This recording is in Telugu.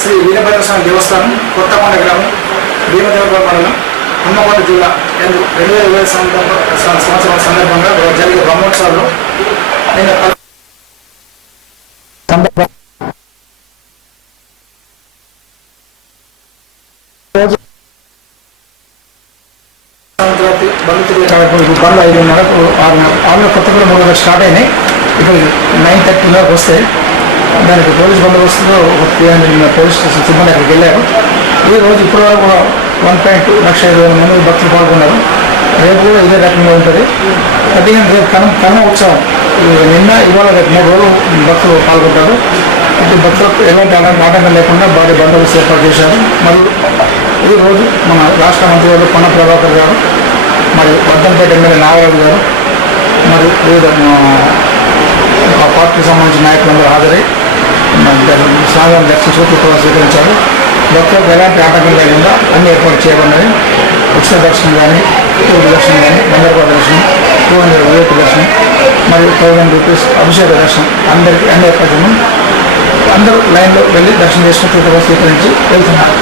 శ్రీ వీరభద్ర స్వామి దేవస్థానం కొత్తకొండ గ్రామం భీమదేవపురం మండలం హన్మకొండ జిల్లా ఎందు రెండు వేల ఇరవై సందర్భ సంవత్సరం సందర్భంగా జరిగే బ్రహ్మోత్సవాల్లో నేను బంద్ సందర్భ- ఐదున్నరకు ఆరున్నర ఆరున్నర కొత్తగా మూడు స్టార్ట్ అయినాయి. ఇప్పుడు నైన్ థర్టీ వరకు వస్తాయి దానికి పోలీస్ బందోబస్తులో ఒక త్రీ హండ్రెడ్ పోలీస్ స్టేషన్ సిబ్బంది అక్కడికి వెళ్ళారు. ఈ రోజు ఇప్పటి వరకు వన్ పాయింట్ టూ లక్ష ఇరవై వేల మంది భక్తులు పాల్గొన్నారు. రేపు కూడా ఇదే రకంగా ఉంటుంది. పదిహేను రేపు కన కర్మ ఉత్సవం. నిన్న ఇవాళ రేపు మూడు రోజులు భక్తులు పాల్గొంటారు. అంటే భక్తులకు ఎలాంటి ఆటంకం లేకుండా భారీ బందోబస్తు ఏర్పాటు చేశారు. మరియు ఈ రోజు మన రాష్ట్ర మంత్రి గారు పొన్న ప్రభాకర్ గారు మరి వర్ధంపేట ఎమ్మెల్యే నాగరాజు గారు మరియు వివిధ ఆ పార్టీకి సంబంధించిన నాయకులందరూ హాజరై మన లెక్క స్వామివారిని కూడా స్వీకరించారు. భక్తులకు ఎలాంటి ఆటంకం లేకుండా అన్ని ఏర్పాటు చేయబడినవి ఉచిత దర్శనం కానీ టూర్ దర్శనం కానీ బందర్బాద్ దర్శనం టూ హండ్రెడ్ విఐపి దర్శనం మరియు థౌజండ్ రూపీస్ అభిషేక దర్శనం. అందరికీ అన్ని ఏర్పాటు అందరూ లైన్లో వెళ్ళి దర్శనం చేసుకుంటూ కూడా స్వీకరించి వెళ్తున్నారు.